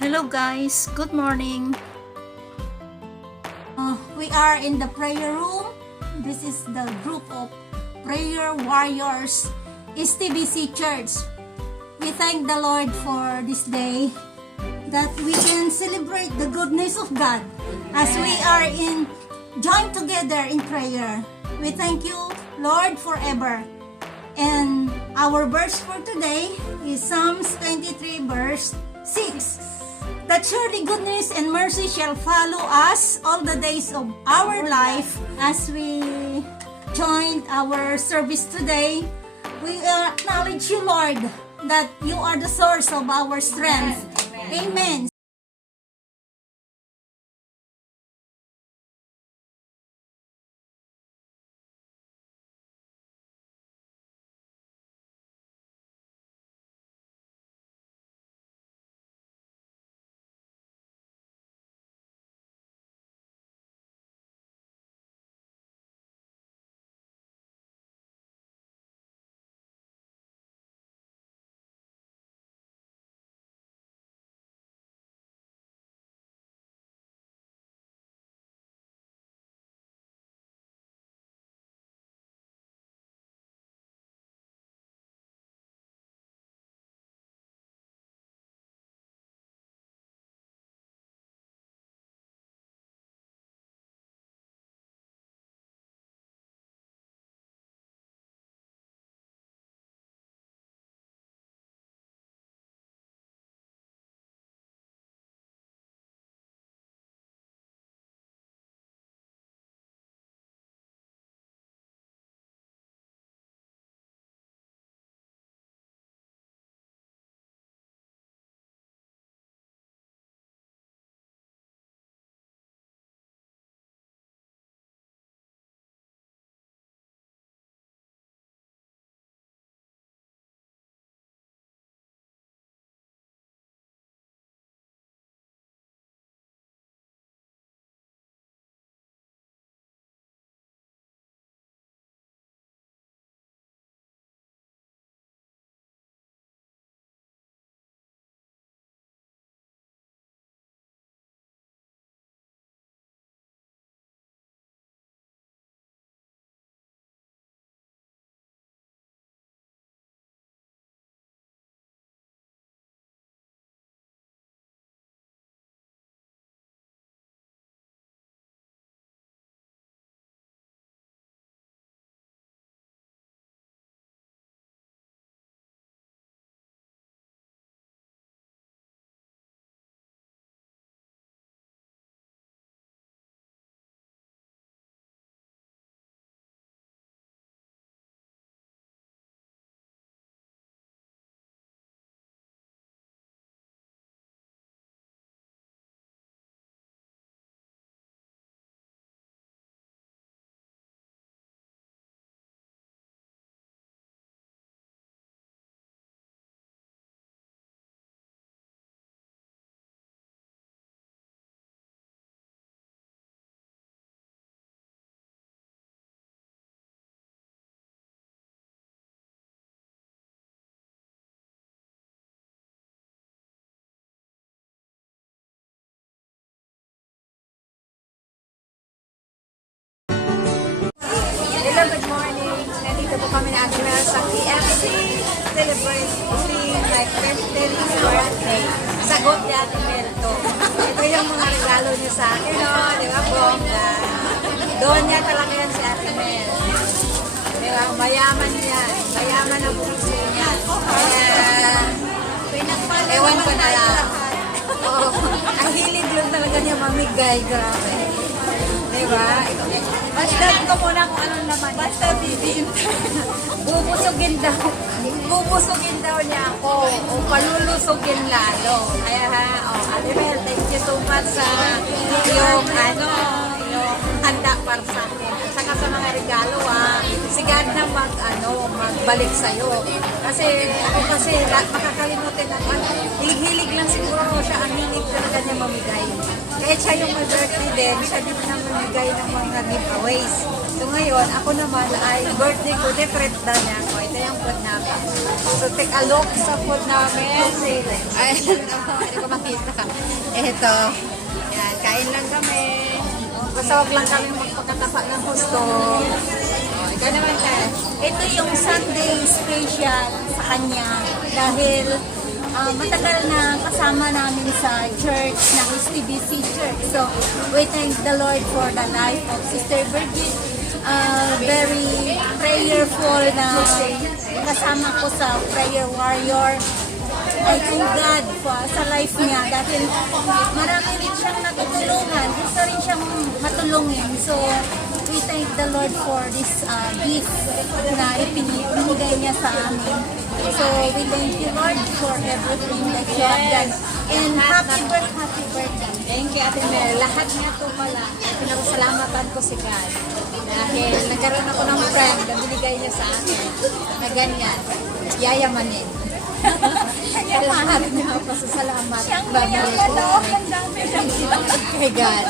Hello guys, good morning. We are in the prayer room. This is the group of prayer warriors, STBC Church. We thank the Lord for this day that we can celebrate the goodness of God as we are joined together in prayer. We thank you, Lord, forever. And our verse for today is Psalms 23 verse 6. That surely goodness and mercy shall follow us all the days of our life. As we joined our service today, we acknowledge you, Lord, that you are the source of our strength. Amen. Hello, good morning. Nandito po kami na Agmel sa KFC celebrating my birthday birthday. Sagot ni Ate Mel to. Ito yung mga regalo niya sa akin, no? Di ba, bongga? Doon niya talaga yan si Ate Mel. Di ba, mayaman yan. Mayaman ang puso niya. Ewan ko na lang. Oo. Ang hilig lang talaga niya mamigay. Grabe. Diba? Basta ko muna kung anong naman. Basta bibiin. Bubusugin daw niya ako. O palulusugin lalo. Kaya Ate Mel, thank you so much sa yung handa para sa akin. At saka sa mga regalo, si God na magbalik sa'yo. Kasi ako makakalimutin na hilig-hilig lang siguro siya. Ang hilig talaga niya mamigay. Kahit siya yung may birthday din, siya din na mamigay ng mga giveaways. So ngayon, ako naman ay birthday ko, treat na niya ako. Ito yung food namin. So take a look sa food namin. Ay, hindi ko makita. Ito. Yan, kain lang kami. Basta wag lang kami magpagkakasa ng gusto. Ikaw naman tayo. Ito yung Sunday special sa kanya dahil matagal na kasama namin sa church ng STBC Church. So, we thank the Lord for the life of Sister Bridget. Very prayerful na kasama ko sa prayer warrior. I thank God sa life niya dahil marami rin siyang natutulungan. Gusto rin siyang matulungin. So, we thank the Lord for this gift na ipinigay niya sa amin. So, we thank you, Lord, for everything that you have done. And happy birthday. Thank you, Ate Mel. Lahat niya to pala. Pinasalamatan ko si God. Dahil nagkaroon ako ng friend na binigay niya sa akin na ganyan. Yayamanin. Kaya lahat niya pasasalamat. Babalik ko. Kay God.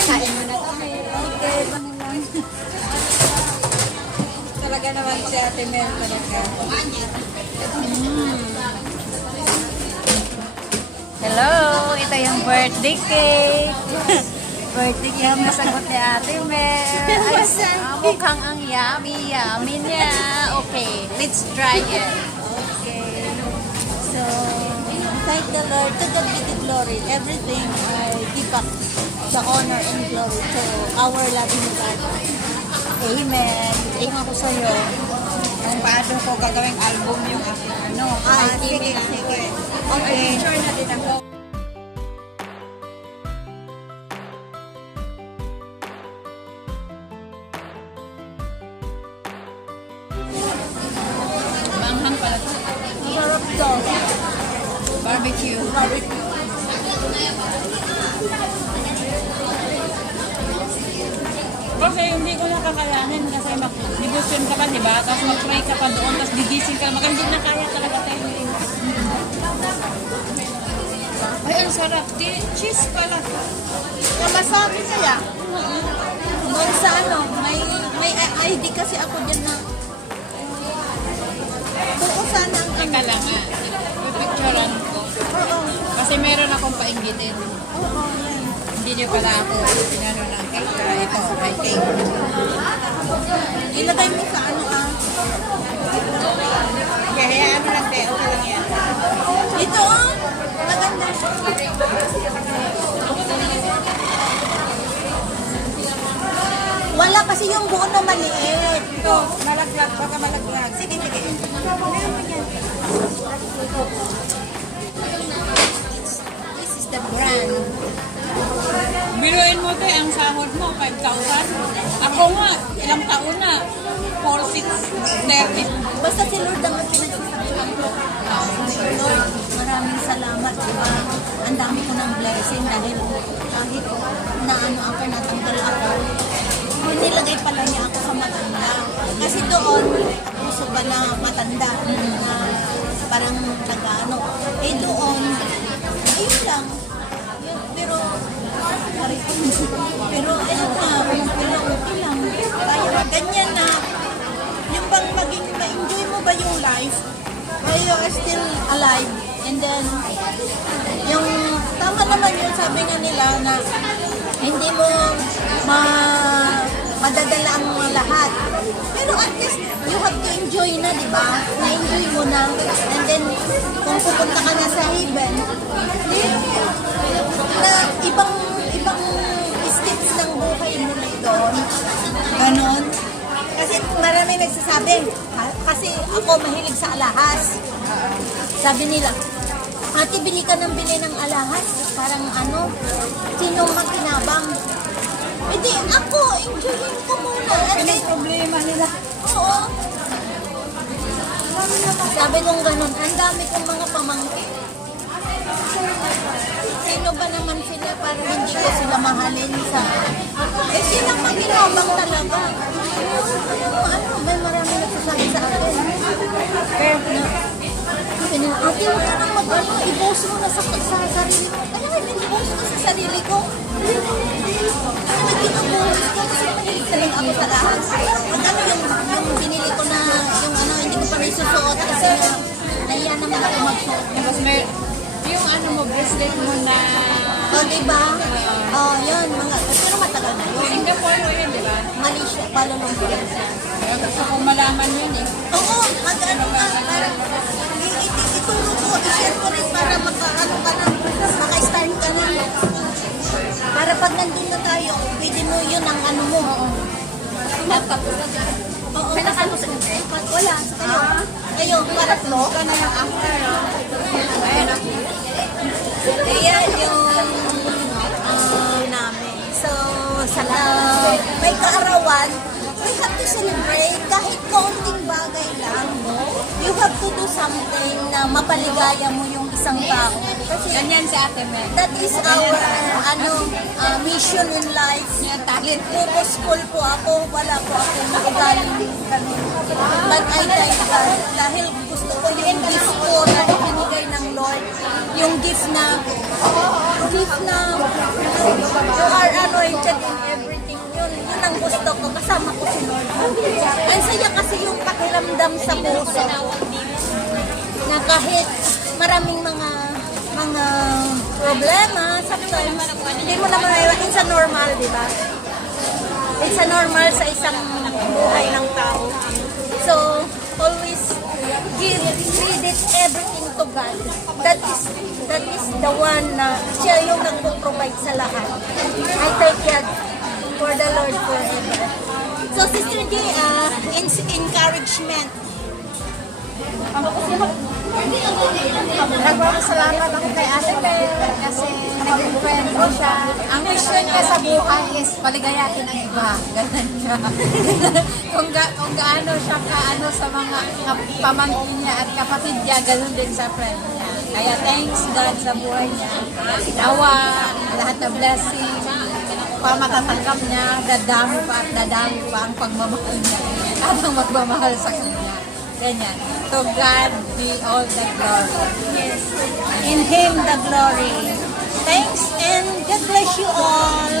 Kain mo na kami. Okay, talaga naman si Ate Mel talaga. Hello, ito yung birthday cake. Birthday cake na sagot ni Ate Mel. Ay, mukhang ang yummy niya. Okay, let's try it. Okay. So, thank the Lord. To God be the glory. Everything I give back the honor and glory to our loving God. Amen. Tingnan ko sa'yo. Ang paano ko gagawing album yung ano. Sige. Okay. Picture natin ako. Manghang pala. Sarap daw. Barbecue. Kasi hindi ko nakakayanin kasi mag-devotion ka pa, di ba? Tapos mag-pray ka pa doon, tapos gigising ka. Hindi na kaya talaga tayo. Ay, ang sarap. Cheese pala. Masabi kaya. Doon sa may ID kasi ako dyan na kung sana ang Teka lang nga. Pipicturean ko. Kasi meron akong painggitin. Hindi niyo pala ako pinano ng cake. Ito, may cake. ilagay mo sa Kaya ano lang, te. Okay lang yan. ito maganda siya. Wala kasi yung buo na maliit. Ito, malaglag. Baka malaglag. Sige. This is the brand. Biruin mo ito, ang sahod mo, 5,000. Ako nga, ilang taon na. 4, 6, 30. Basta si Lord ang pinagsasabihan ko. Lord, maraming salamat. Diba? Ang dami ko ng blessing dahil kahit na ako, natanggal ako, nilagay pala niya ako sa matanda. Kasi doon, puso ba na matanda na parang nag-ano. Eh doon, ayun lang. Pero, ayun na, pero okay lang. Kaya ganyan na, yung bang maging ma-enjoy mo ba yung life while you are still alive, and then yung tama naman yun, sabi nga nila na hindi mo madadala ang mga lahat, pero at least you have to enjoy na, di ba? Na-enjoy mo na, and then kung pupunta ka na sa heaven, na ibang steps ng buhay mo na doon, ganon. Kasi marami nagsasabi, kasi ako mahilig sa alahas. Sabi nila, ate, bili ka ng bili ng alahas. Parang sino makinabang? Hindi, ako, enjoyin ko muna. Anong problema nila? Oo. Sabi kong ganun, ang dami kong mga pamangkin. Sino ba naman sila para hindi ko sila mahalin sa... silang makinabang talaga. May marami nagsasabi sa akin. Pero, sabi nila, ate, huwag ka nang mag-ano, i-post mo na sa sarili mo. Kaya i-post ko sa sarili ko. Kasi nag-inubuhos ko kasi mahilig talaga ako sa lahat. Pag ano yung binili ko na, yung ano, hindi ko pa nasusuot kasi nahiya naman ako magsuot. Tapos may, yung ano mo, bracelet mo na O, diba? Oh, yun, mga, pero matagal na yun. Singapore mo yun, di ba? Malaysia, Kuala Lumpur. Gusto kong malaman yun eh. Oo, mag-ano nga, parang ituro ko, i-share ko rin para maka-ano ka na, maka-start ka na. Para pag nandun na tayo, pwede mo yun ang ano mo. Dapat. Oo. May nakano sa inyo? Wala, sa kayo. Kayo, paratlo. Ito na yung after, no? Ayan, Ayan yung namin. So, sa may kaarawan, we have to celebrate kahit kaunting bagay lang, no? You have to do something na mapaligaya mo yung isang tao. Kasi Ganyan si Ate Mel. that is our mission in life. Yan, talent. Purposeful po ako. Wala po ako ugaling kami. But I thank God dahil gusto ko yung gift ko na ibinigay ng Lord. Yung gift na you are anointed in everything. Yun ang gusto ko. Kasama ko si Lord. Ang saya kasi yung pakiramdam sa puso na kahit maraming mga problema, sometimes hindi mo naman maiwan. It's a normal, di ba? It's a normal sa isang buhay ng tao. So, always give credit everything to God. That is the one na siya yung nagpo-provide sa lahat. I thank God for the Lord forever. So, Sister J, encouragement. Nagpapasalamat ako kay Ate Bel kasi naging kwento siya. Ang mission niya sa buhay is paligayahin ang iba. Ganun siya. kung gaano siya kaano sa mga pamangkin niya at kapatid niya, ganun din sa friend niya. Kaya thanks God sa buhay niya. Nawa, lahat na blessing, matatanggap niya, dadami pa at dadami pa ang pagmamahal niya at ang magmamahal sa kanya. Ganyan. To God be all the glory. Yes. In Him the glory. Thanks and God bless you all.